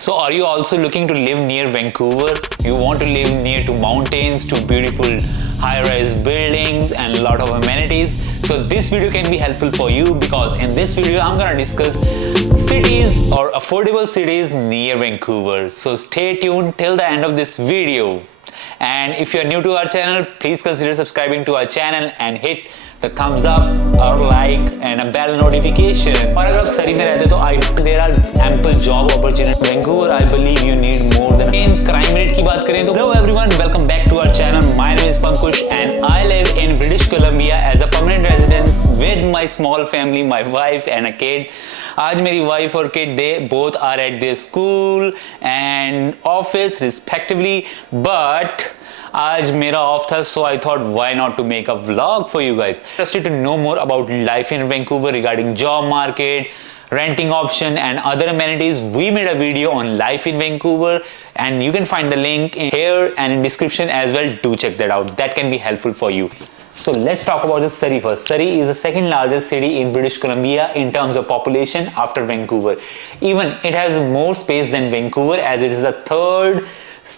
So are you also looking to live near Vancouver? You want to live near to mountains, to beautiful high-rise buildings and a lot of amenities. So this video can be helpful for you because in this video I'm gonna discuss cities or affordable cities near Vancouver. So stay tuned till the end of this video. And if you're new to our channel, please consider subscribing to our channel and hit the thumbs up or like and a bell notification. और अगर आप सरी में रहते तो there are ample job opportunities. Vancouver, I believe you need more than. In crime rate की बात करें तो hello everyone, welcome back to our channel. My name is Pankaj and I live in British Columbia as a permanent resident with my small family, my wife and a kid. आज मेरी wife और kid they both are at their school and office respectively, but आज मेरा of था, so I thought why not to make a vlog for you guys. Interested to know more about life in Vancouver regarding job market, renting option and other amenities. We made a video on life in Vancouver and you can find the link in here and in description as well. Do check that out. That can be helpful for you. So let's talk about the Surrey first. Surrey is the second largest city in British Columbia in terms of population after Vancouver. Even it has more space than Vancouver as it is the third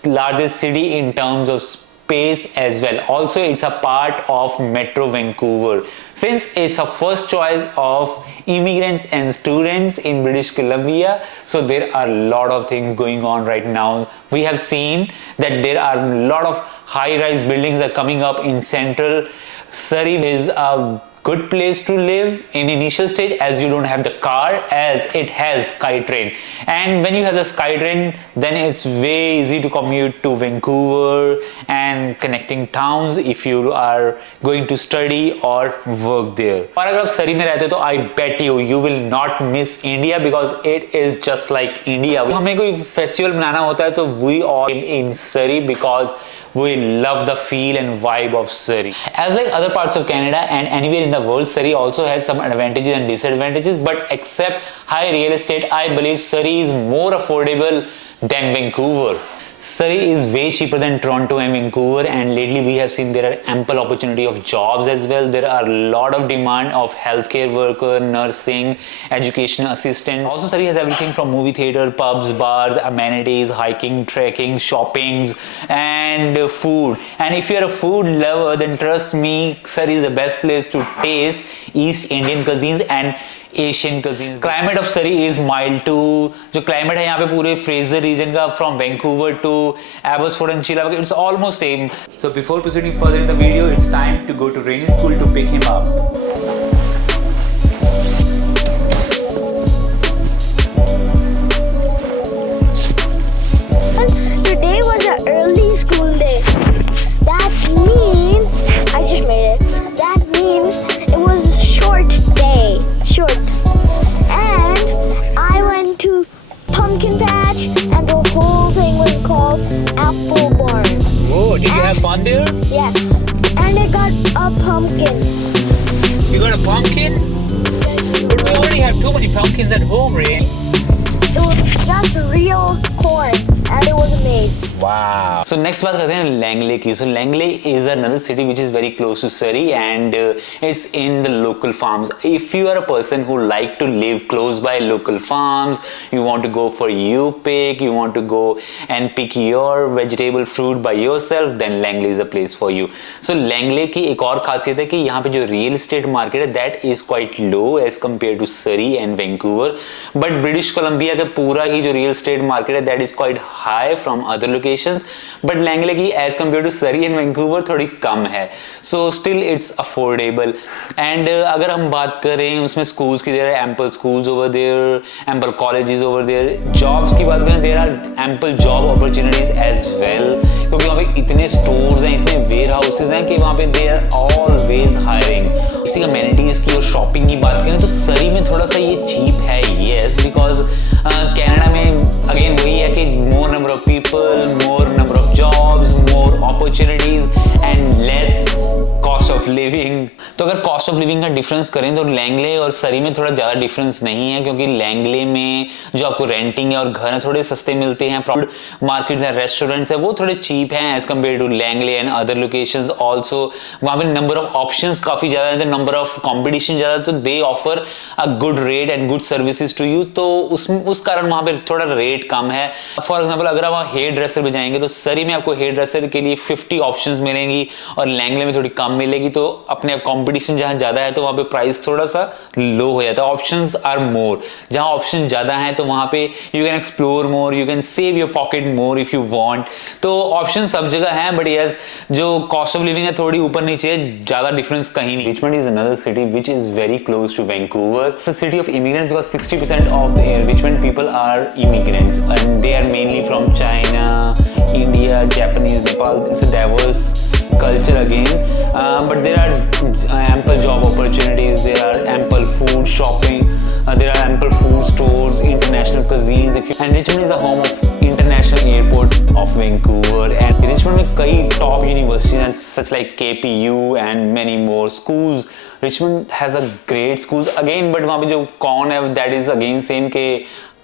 largest city in terms of space as well. Also it's a part of Metro Vancouver. Since it's a first choice of immigrants and students in British Columbia, so there are a lot of things going on right now. We have seen that there are a lot of high-rise buildings are coming up in central. Surrey is a good place to live in initial stage as you don't have the car, as it has SkyTrain, and when you have the SkyTrain then it's way easy to commute to Vancouver and connecting towns if you are going to study or work there. और अगर आप सरी में रहते हो तो I bet you will not miss India because it is just like India. हमें कोई फेस्टिवल मनाना होता है तो we all in Surrey because we love the feel and vibe of Surrey. As like other parts of Canada and anywhere in the world, Surrey also has some advantages and disadvantages, but except high real estate, I believe Surrey is more affordable than Vancouver. Surrey is way cheaper than Toronto and Vancouver, and lately we have seen there are ample opportunity of jobs as well. There are a lot of demand of healthcare worker, nursing, education assistants. Also Surrey has everything from movie theater, pubs, bars, amenities, hiking, trekking, shoppings and food. And if you're a food lover then trust me, Surrey is the best place to taste East Indian cuisines and Asian cuisines. Climate of Surrey is mild too. जो climate है यहाँ पे पूरे Fraser region का from Vancouver to Abbotsford and Chilla, it's almost same. So before proceeding further in the video, it's time to go to Rainey's school to pick him up. Today was an early school day. That means I just made it. That means it was a short day. Short. And I went to Pumpkin Patch and the whole thing was called Apple Barn. Oh, did you have fun there? Yes. And I got a pumpkin. You got a pumpkin? But we already have too many pumpkins at home, Ray. It was just real corn and it was amazing. Wow. So next बात करते हैं Langley की. So Langley is another city which is very close to Surrey and it's in the local farms. If you are a person who like to live close by local farms, you want to go for you pick, you want to go and pick your vegetable fruit by yourself, then Langley is a place for you. So Langley की एक और खासियत है कि यहाँ पे जो real estate market है that is quite low as compared to Surrey and Vancouver. But British Columbia का पूरा ही जो real estate market है that is quite high from other locations. But Langley की as compared to Surrey and Vancouver थोड़ी कम है. So still it's affordable. And अगर हम बात करें उसमें schools की, there are ample schools over there, ample colleges over there. Jobs की बात करें there are ample job opportunities as well. क्योंकि वहाँ पे इतने stores हैं, इतने warehouses हैं कि वहाँ पे they are always hiring. इसी amenities की और shopping की बात करें तो Surrey में थोड़ा सा ये cheap है, yes, because Canada में again वही है कि more number of people, more number of jobs, more opportunities and less cost of of living, तो अगर कॉस्ट ऑफ लिविंग का डिफरेंस करें तो लैंगले और सरी में थोड़ा ज़्यादा डिफरेंस नहीं है, क्योंकि लैंगले में जो आपको रेंटिंग है और घर है थोड़े सस्ते मिलते हैं, फूड मार्केट्स हैं, रेस्टोरेंट्स हैं, वो थोड़े चीप हैं as compare to Langley and other locations also. वहाँ पे नंबर ऑफ ऑप्शंस काफ़ी ज़्यादा है, नंबर ऑफ कॉम्पिटिशन ज़्यादा, तो they offer a good rate and good services to you, तो उस कारण वहाँ पे थोड़ा रेट कम है। फॉर एग्जाम्पल अगर आप हेयर ड्रेसर पे जाएंगे तो सरी में आपको हेयर ड्रेसर के लिए 50 ऑप्शंस मिलेंगी और लैंगले में थोड़ी कम मिलेगी, तो अपने आप कॉम्पिटिशन जहाँ ज़्यादा है तो वहाँ पे प्राइस थोड़ा सा लो हो जाता है। ऑप्शंस आर मोर, जहाँ ऑप्शन ज़्यादा है तो वहाँ पे you can explore more, you can save your pocket more if you want, तो ऑप्शन सब जगह हैं, बट यस जो कॉस्ट ऑफ लिविंग है थोड़ी ऊपर नीचे है, ज़्यादा डिफरेंस कहीं नहीं। Richmond is another city which is very close to Vancouver, the city of immigrants, because 60% of Richmond people are immigrants and they are mainly from China, India, Japanese, Nepal. It's a diverse culture again, but there are ample job opportunities, there are ample food shopping, there are ample food stores, international cuisines. And Richmond is the home of International Airport of Vancouver, and Richmond में कई top universities हैं such like KPU and many more schools. Richmond has a great schools again, but वहाँ पे जो कौन है that is again same के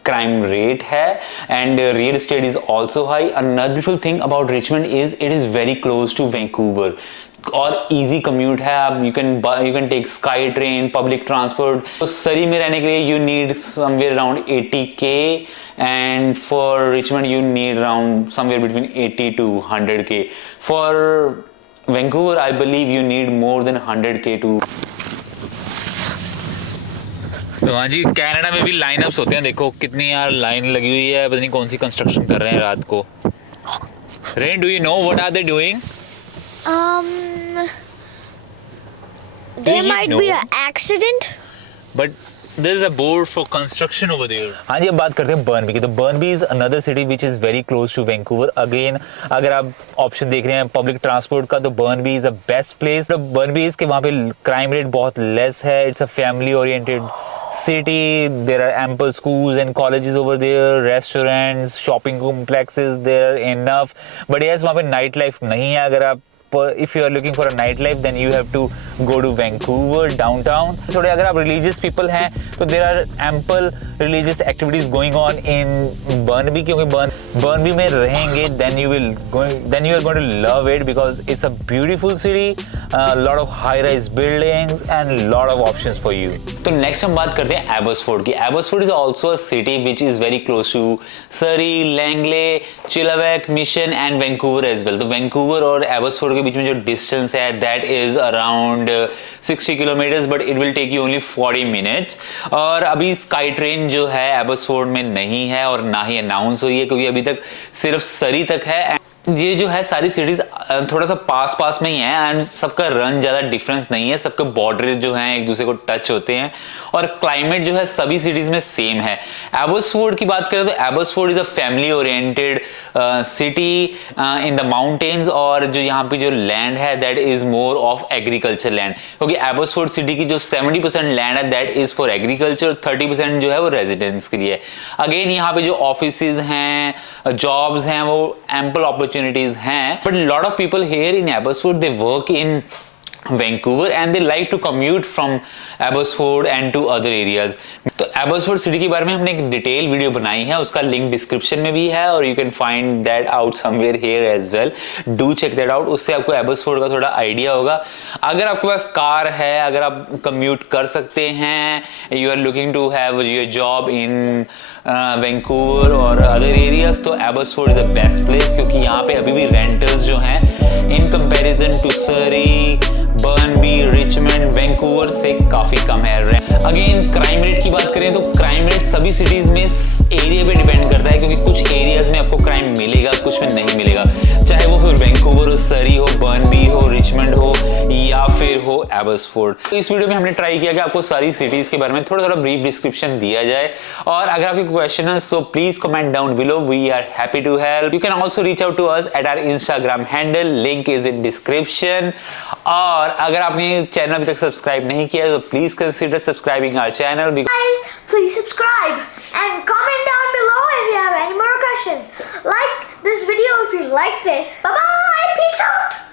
crime rate है and real estate is also high. Another beautiful thing about Richmond is it is very close to Vancouver और easy commute है, आप you can take sky train, public transport. तो सरी में रहने के लिए you need somewhere around 80K and for Richmond you need around somewhere between 80 to 100K. For Vancouver I believe you need more than 100K to. तो हाँ जी, Canada में भी लाइनअप्स होते हैं, देखो कितनी यार लाइन लगी हुई है, पता नहीं कौन सी कंस्ट्रक्शन कर रहे हैं रात को। रेन, do you know what are they doing? There might be an accident. But there is a board for construction over there. हाँ जी, अब बात करते हैं बर्नबी की। तो Burnaby is another city which is very close to Vancouver. Again अगर आप option देख रहे हैं पब्लिक ट्रांसपोर्ट का तो Burnaby is a best place. तो बर्नबी इज के वहाँ पे क्राइम रेट बहुत लेस है, it's a family oriented city, there are ample schools and colleges over there, restaurants, shopping complexes, there are enough, but yes वहाँ पे night life नहीं है। अगर आप if you are looking for a nightlife then you have to go to Vancouver downtown. थोड़े अगर आप religious people हैं तो there are ample religious activities going on in Burnaby, क्योंकि Burnaby में रहेंगे then you are going to love it because it's a beautiful city, a lot of high rise buildings and lot of options for you. तो next हम बात करते हैं Abbotsford की। Abbotsford is also a city which is very close to Surrey, Langley, Chilliwack, Mission and Vancouver as well. तो Vancouver और Abbotsford के बीच में जो डिस्टेंस है that is around 60 kilometres, but it will take you only 40 minutes. और अभी sky train जो है एबोट्सफोर्ड में नहीं है और ना ही अनाउंस हुई है, क्योंकि अभी तक सिर्फ सरी तक है। ये जो है सारी सिटीज थोड़ा सा पास में ही है एंड सबका रन ज़्यादा डिफरेंस नहीं है, सबके बॉर्डर जो हैं एक दूसरे को टच होते हैं और क्लाइमेट जो है सभी सिटीज़ में सेम है। एबोट्सफोर्ड की बात करें तो Abbotsford is a family oriented city in the mountains, और जो यहाँ पे जो लैंड है that is more of agriculture land, क्योंकि एबोट्सफोर्ड सिटी की जो 70% लैंड है दैट इज़ फॉर एग्रीकल्चर, 30% जो है वो रेजिडेंस के लिए। अगेन यहाँ पे जो ऑफिसेज हैं, जॉब्स हैं, वो एम्पल अपॉर्चुनिटीज हैं, but lot of people here in Abbotsford they work in Vancouver and they like to commute from Abbotsford and to other areas. तो Abbotsford सिटी के बारे में हमने एक डिटेल वीडियो बनाई है, उसका लिंक डिस्क्रिप्शन में भी है और you can find that out somewhere here as well. Do check that out. उससे आपको Abbotsford का थोड़ा आइडिया होगा। अगर आपके पास कार है, अगर आप कम्यूट कर सकते हैं, you are looking to have your job in Vancouver और other areas, तो Abbotsford is the best place, क्योंकि यहाँ पे अभी भी रेंटल्स जो हैं in comparison to Surrey, Burnaby, Richmond, Vancouver से काफी कम है। अगेन क्राइम रेट की बात करें तो क्राइम रेट सभी सिटीज में एरिया पे डिपेंड करता है, क्योंकि कुछ एरियाज में आपको क्राइम मिलेगा, कुछ में नहीं मिलेगा, चाहे वो फिर वैंकूवर हो, सरी हो, बर्नबी हो, रिचमंड हो या फिर हो एबोट्सफोर्ड। इस वीडियो में हमने ट्राई किया कि आपको सारी सिटीज के बारे में थोड़ा ब्रीफ डिस्क्रिप्शन दिया जाए, और अगर आपके क्वेश्चन है so please comment down below, we are happy to help. You can also reach out to us at our Instagram handle, link is in description. और अगर आपने चैनल अभी तक सब्सक्राइब नहीं किया तो please consider subscribing our channel. Guys, please subscribe and comment down below if you have any more questions. Like this video if you liked it. Bye bye, peace out.